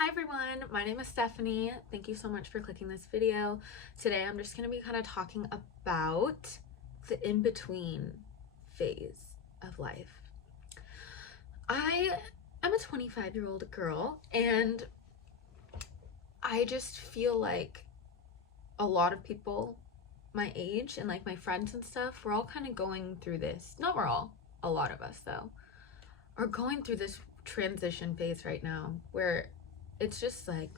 Hi everyone, my name is Stephanie. Thank you so much for clicking this video. Today I'm just going to be kind of talking about the in-between phase of life. I am a 25-year-old girl and I just feel like a lot of people my age and like my friends and stuff, we're all kind of going through this. Not we're all, a lot of us though, are going through this transition phase right now where it's just like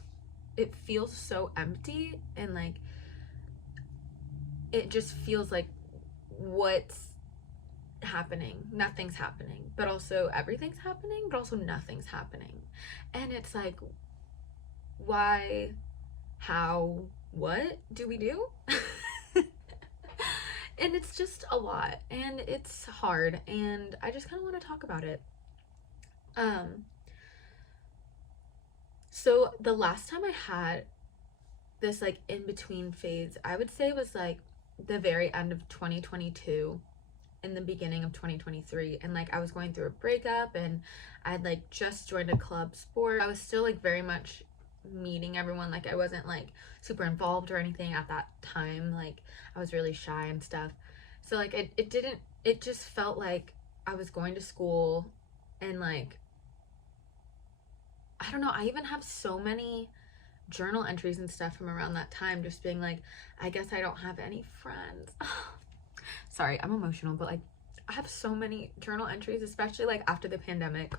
it feels so empty and like it just feels like what's happening, nothing's happening, but also everything's happening, but also nothing's happening. And it's like, why, how, what do we do? And it's just a lot and it's hard and I just kind of want to talk about it. So the last time I had this like in-between phase, I would say was like the very end of 2022 in the beginning of 2023. And like I was going through a breakup and I'd like just joined a club sport. I was still like very much meeting everyone. Like I wasn't like super involved or anything at that time. Like I was really shy and stuff. So like it just felt like I was going to school and like I don't know, I even have so many journal entries and stuff from around that time just being like, I guess I don't have any friends. Sorry, I'm emotional, but like I have so many journal entries, especially like after the pandemic,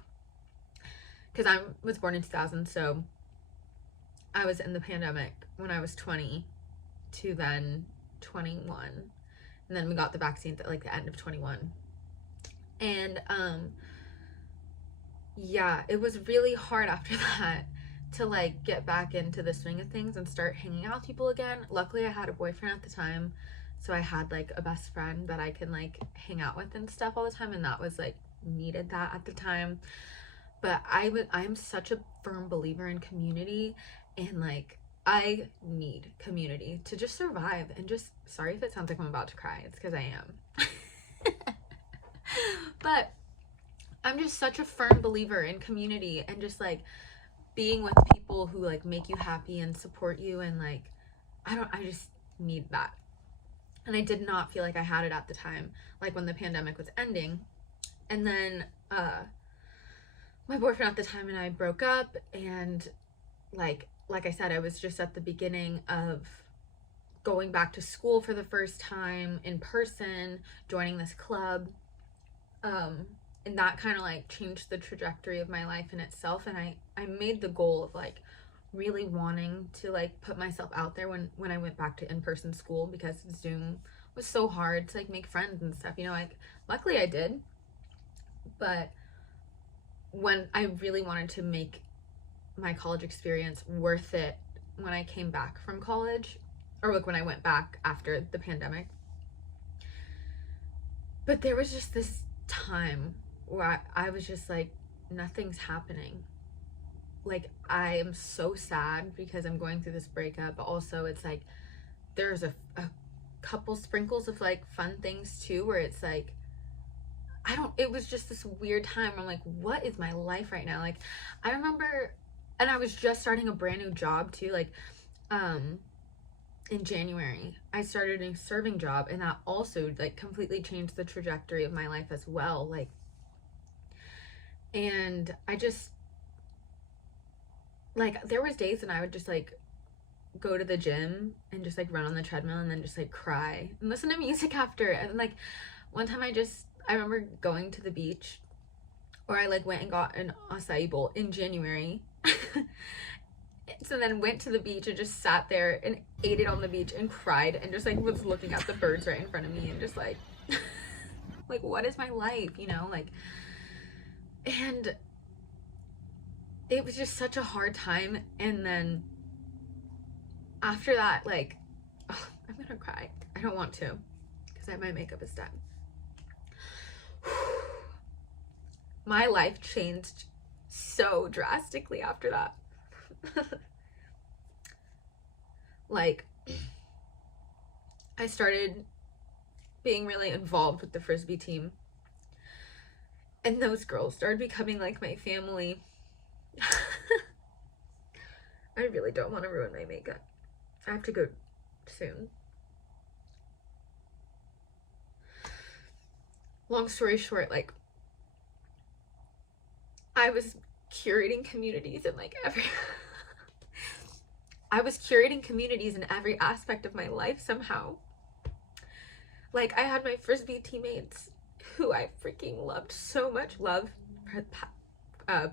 because I was born in 2000, so I was in the pandemic when I was 20 to then 21, and then we got the vaccines at like the end of 21. And yeah, it was really hard after that to like get back into the swing of things and start hanging out with people again. Luckily I had a boyfriend at the time, so I had like a best friend that I can like hang out with and stuff all the time, and that was like needed that at the time. But I'm such a firm believer in community, and like I need community to just survive. And just, sorry if it sounds like I'm about to cry, it's because I am. But I'm just such a firm believer in community and just like being with people who like make you happy and support you, and like I just need that. And I did not feel like I had it at the time, like when the pandemic was ending. And then my boyfriend at the time and I broke up, and like I said, I was just at the beginning of going back to school for the first time in person, joining this club. And that kind of like changed the trajectory of my life in itself. And I made the goal of like really wanting to like put myself out there when I went back to in-person school, because Zoom was so hard to like make friends and stuff, you know. Like luckily I did, but when I really wanted to make my college experience worth it when I came back from college, or like when I went back after the pandemic. But there was just this time where I was just like, nothing's happening. Like I am so sad because I'm going through this breakup, but also it's like there's a couple sprinkles of like fun things too, where it's like it was just this weird time where I'm like, what is my life right now? Like I remember, and I was just starting a brand new job too, like in January I started a serving job, and that also like completely changed the trajectory of my life as well. Like, and I just like there was days when I would just like go to the gym and just like run on the treadmill and then just like cry and listen to music after. And like one time I remember going to the beach, or I like went and got an acai bowl in January. So then went to the beach and just sat there and ate it on the beach and cried and just like was looking at the birds right in front of me and just like like what is my life, you know? Like, and it was just such a hard time. And then after that, like, oh, I'm gonna cry. I don't want to because my makeup is done. My life changed so drastically after that. Like I started being really involved with the frisbee team, and those girls started becoming like my family. I really don't want to ruin my makeup. I have to go soon. Long story short, like, I was curating communities in like every I was curating communities in every aspect of my life somehow. Like, I had my Frisbee teammates who I freaking loved so much. Love,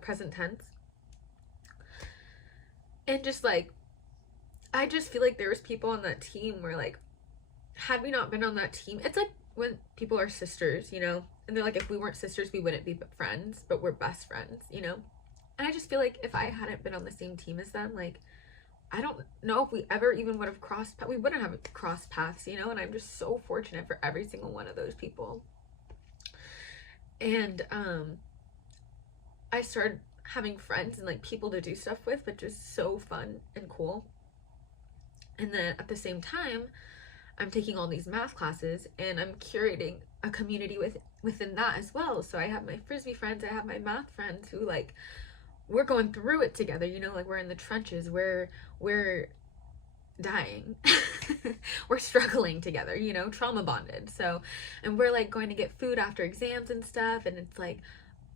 present tense. And just like, I just feel like there was people on that team where, like, had we not been on that team, it's like when people are sisters, you know, and they're like, if we weren't sisters, we wouldn't be friends, but we're best friends, you know. And I just feel like if I hadn't been on the same team as them, like, I don't know if we ever even would have crossed, we wouldn't have crossed paths, you know. And I'm just so fortunate for every single one of those people. And I started having friends and like people to do stuff with, which is so fun and cool. And then at the same time, I'm taking all these math classes and I'm curating a community within that as well. So I have my Frisbee friends, I have my math friends who, like, we're going through it together, you know, like, we're in the trenches, we're dying. We're struggling together, you know, trauma bonded. So, and we're like going to get food after exams and stuff, and it's like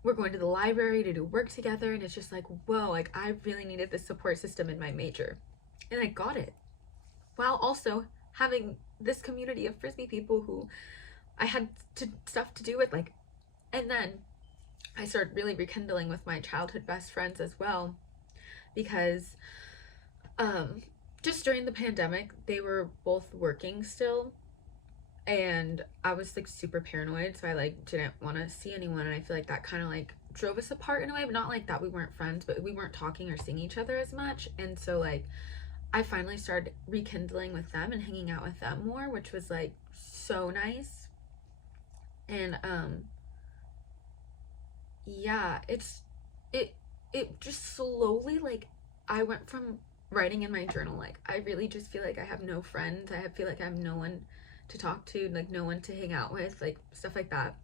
we're going to the library to do work together, and it's just like, whoa, like, I really needed this support system in my major, and I got it, while also having this community of Frisbee people who I had stuff to do with, like. And then I started really rekindling with my childhood best friends as well, because just during the pandemic, they were both working still, and I was like super paranoid, so I like didn't want to see anyone, and I feel like that kind of like drove us apart in a way, but not like that we weren't friends, but we weren't talking or seeing each other as much. And so like I finally started rekindling with them and hanging out with them more, which was like so nice. And yeah, it just slowly, like, I went from writing in my journal, like, I really just feel like I have no friends, feel like I have no one to talk to, like, no one to hang out with, like, stuff like that,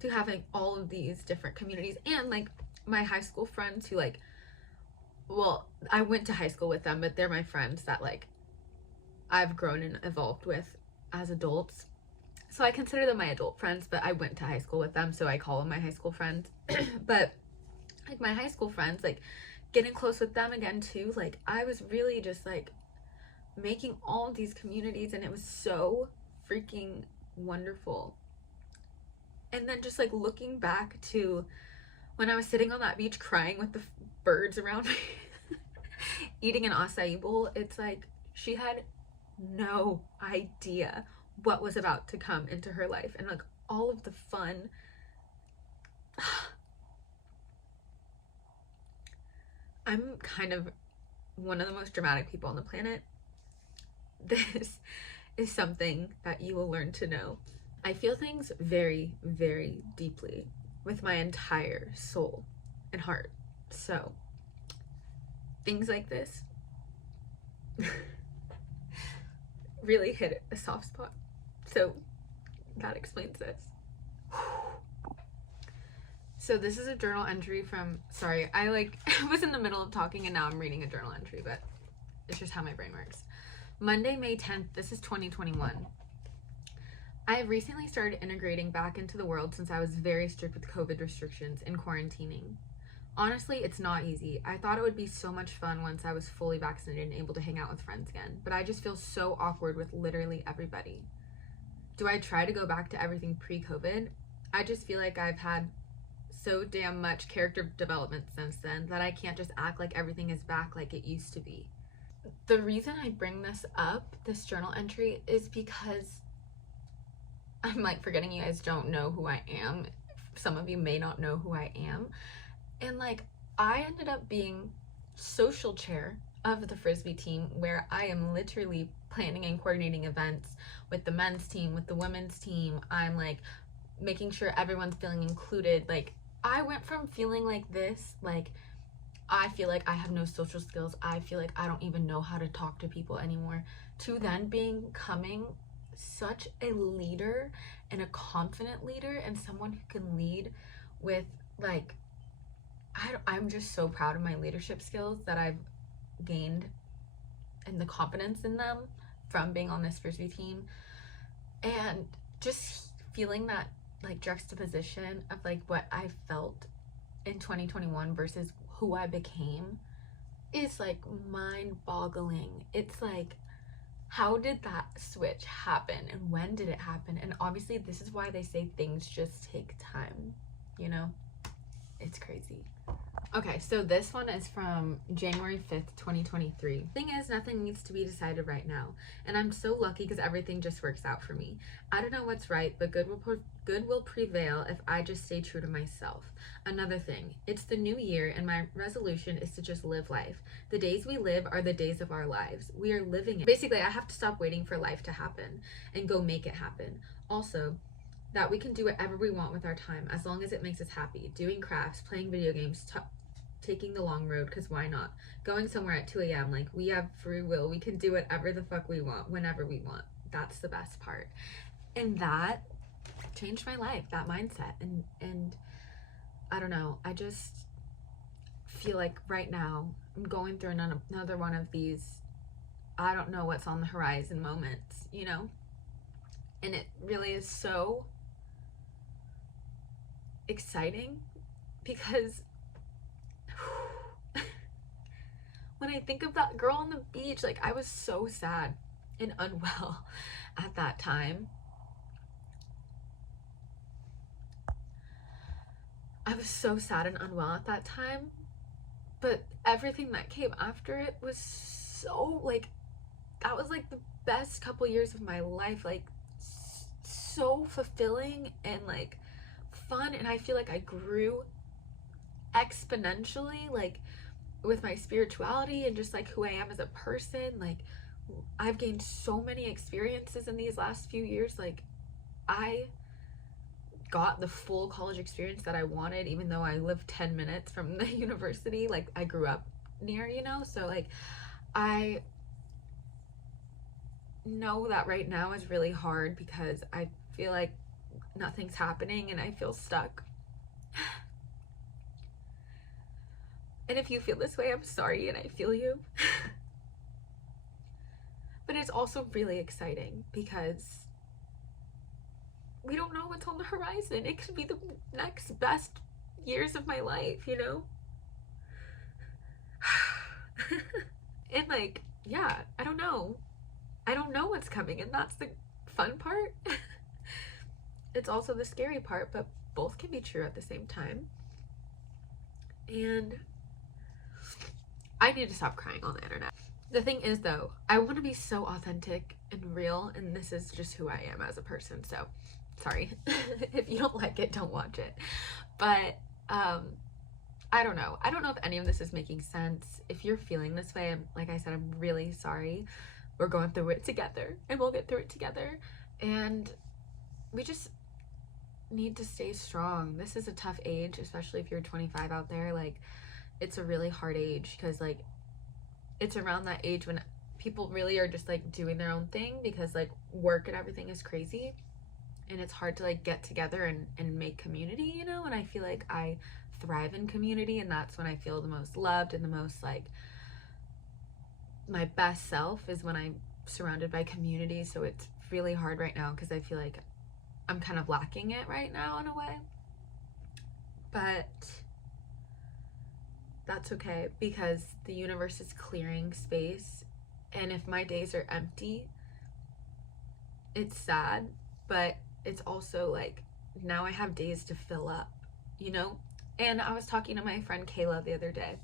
to having all of these different communities. And like my high school friends who, like, well, I went to high school with them, but they're my friends that like I've grown and evolved with as adults. So I consider them my adult friends, but I went to high school with them, so I call them my high school friends. But like my high school friends, like, getting close with them again too, like, I was really just like making all of these communities, and it was so freaking wonderful. And then just like looking back to when I was sitting on that beach crying with the birds around me, eating an acai bowl, it's like she had no idea what was about to come into her life, and like all of the fun. I'm kind of one of the most dramatic people on the planet. This is something that you will learn to know. I feel things very, very deeply with my entire soul and heart. So things like this really hit a soft spot. So that explains this. So this is a journal entry from, sorry, I was in the middle of talking and now I'm reading a journal entry, but it's just how my brain works. Monday, May 10th, this is 2021. I have recently started integrating back into the world since I was very strict with COVID restrictions and quarantining. Honestly, it's not easy. I thought it would be so much fun once I was fully vaccinated and able to hang out with friends again, but I just feel so awkward with literally everybody. Do I try to go back to everything pre-COVID? I just feel like I've had so damn much character development since then that I can't just act like everything is back like it used to be. The reason I bring this up, this journal entry, is because I'm like forgetting you guys don't know who I am. Some of you may not know who I am. And like, I ended up being social chair of the Frisbee team, where I am literally planning and coordinating events with the men's team, with the women's team. I'm like making sure everyone's feeling included. Like, I went from feeling like this, like, I feel like I have no social skills, I feel like I don't even know how to talk to people anymore, to then becoming such a leader and a confident leader and someone who can lead with, like, I'm just so proud of my leadership skills that I've gained and the confidence in them from being on this frisbee team, and just feeling that like juxtaposition of like what I felt in 2021 versus who I became is like mind-boggling. It's like, how did that switch happen and when did it happen? And obviously this is why they say things just take time, you know? It's crazy. Okay, so this one is from January 5th, 2023. Thing is, nothing needs to be decided right now, and I'm so lucky because everything just works out for me. I don't know what's right, but good will prevail if I just stay true to myself. Another thing, it's the new year, and my resolution is to just live life. The days we live are the days of our lives. We are living it. Basically, I have to stop waiting for life to happen and go make it happen. Also, that we can do whatever we want with our time as long as it makes us happy. Doing crafts, playing video games, taking the long road, because why not? Going somewhere at 2 a.m. Like, we have free will. We can do whatever the fuck we want whenever we want. That's the best part. And that changed my life, that mindset. And I don't know, I just feel like right now I'm going through another one of these I don't know what's on the horizon moments, you know? And it really is so exciting because when I think of that girl on the beach, like, I was so sad and unwell at that time. I was so sad and unwell at that time, but everything that came after it was so, like, that was like the best couple years of my life, like so fulfilling and like fun, and I feel like I grew exponentially, like with my spirituality and just like who I am as a person. Like, I've gained so many experiences in these last few years. Like, I got the full college experience that I wanted, even though I lived 10 minutes from the university, like I grew up near, you know? So like, I know that right now is really hard because I feel like nothing's happening and I feel stuck. And if you feel this way, I'm sorry, and I feel you. But it's also really exciting because we don't know what's on the horizon. It could be the next best years of my life, you know? And like, yeah, I don't know. I don't know what's coming, and that's the fun part. It's also the scary part, but both can be true at the same time. And I need to stop crying on the internet. The thing is, though, I want to be so authentic and real, and this is just who I am as a person, so sorry. If you don't like it, don't watch it. But I don't know. I don't know if any of this is making sense. If you're feeling this way, like I said, I'm really sorry. We're going through it together, and we'll get through it together. And we just need to stay strong. This is a tough age, especially if you're 25 out there. Like, it's a really hard age because, like, it's around that age when people really are just, like, doing their own thing because, like, work and everything is crazy. And it's hard to, like, get together and make community, you know? And I feel like I thrive in community, and that's when I feel the most loved and the most, like, my best self is when I'm surrounded by community. So it's really hard right now because I feel like I'm kind of lacking it right now in a way. But that's okay because the universe is clearing space. And if my days are empty, it's sad, but it's also like, now I have days to fill up, you know? And I was talking to my friend Kayla the other day,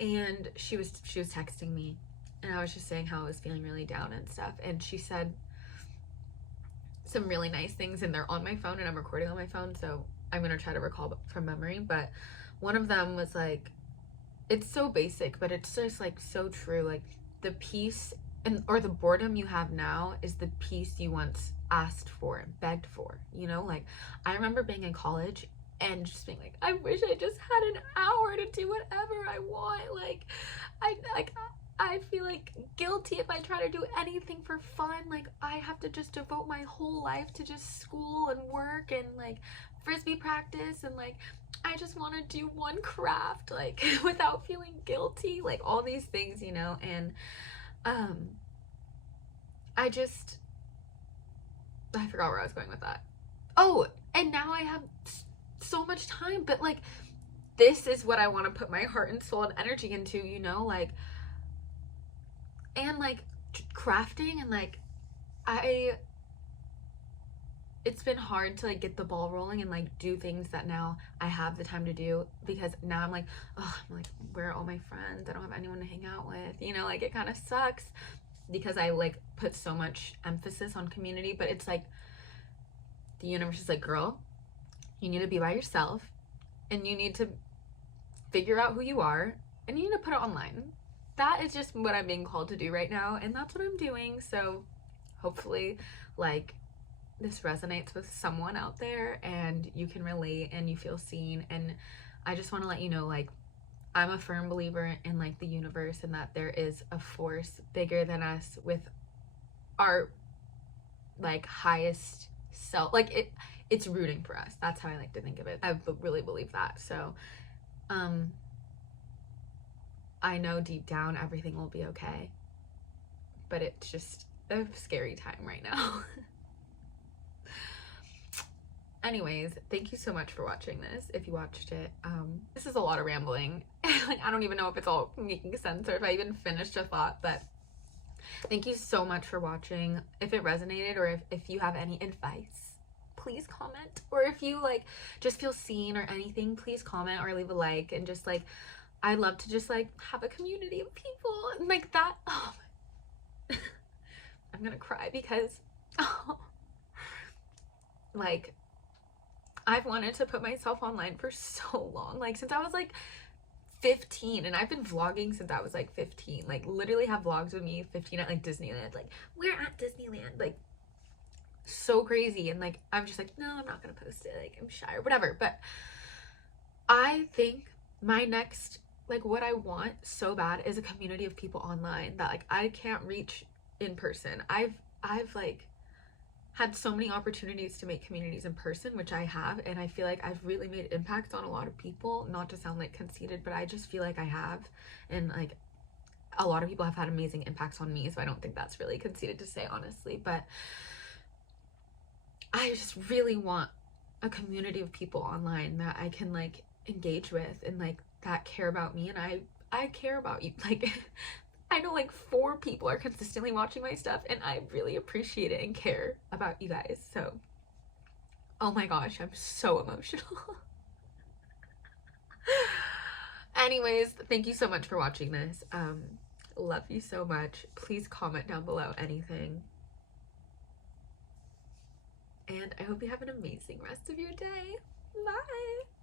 and she was texting me, and I was just saying how I was feeling really down and stuff, and she said some really nice things, and they're on my phone, and I'm recording on my phone, so I'm gonna try to recall from memory. But one of them was like, it's so basic, but it's just like so true. Like, the peace or the boredom you have now is the peace you once asked for and begged for, you know? Like, I remember being in college and just being like, I wish I just had an hour to do whatever I want. Like, I feel like guilty if I try to do anything for fun. Like, I have to just devote my whole life to just school and work and like frisbee practice, and like I just want to do one craft like without feeling guilty, like all these things, you know. And I forgot where I was going with that. Oh, and now I have so much time, but like this is what I want to put my heart and soul and energy into, you know, like, and like crafting, and like it's been hard to like get the ball rolling and like do things that now I have the time to do, because now I'm like, oh, I'm like, where are all my friends? I don't have anyone to hang out with, you know, like it kind of sucks because I like put so much emphasis on community, but it's like the universe is like, girl, you need to be by yourself and you need to figure out who you are and you need to put it online. That is just what I'm being called to do right now, and that's what I'm doing. So hopefully like this resonates with someone out there and you can relate and you feel seen. And I just want to let you know, like, I'm a firm believer in like the universe and that there is a force bigger than us with our like highest self. Like it's rooting for us. That's how I like to think of it. I really believe that. So I know deep down everything will be okay, but it's just a scary time right now. Anyways, thank you so much for watching this, if you watched it. This is a lot of rambling. Like, I don't even know if it's all making sense or if I even finished a thought, but thank you so much for watching. If it resonated, or if you have any advice, please comment. Or if you like just feel seen or anything, please comment or leave a like. And just like, I'd love to just like have a community of people and like that. Oh, I'm gonna cry because like I've wanted to put myself online for so long, like since I was like 15, and I've been vlogging since I was like 15. Like literally have vlogs with me 15 at like Disneyland, like we're at Disneyland, like so crazy. And like I'm just like, no, I'm not gonna post it, like I'm shy or whatever. But I think my next, like what I want so bad is a community of people online that like I can't reach in person. I've like had so many opportunities to make communities in person, which I have, and I feel like I've really made impact on a lot of people. Not to sound like conceited, but I just feel like I have, and like a lot of people have had amazing impacts on me, so I don't think that's really conceited to say, honestly. But I just really want a community of people online that I can like engage with and like that care about me, and I care about you. Like I know like 4 people are consistently watching my stuff, and I really appreciate it and care about you guys. So, oh my gosh, I'm so emotional. Anyways, thank you so much for watching this. Love you so much. Please comment down below anything. And I hope you have an amazing rest of your day. Bye.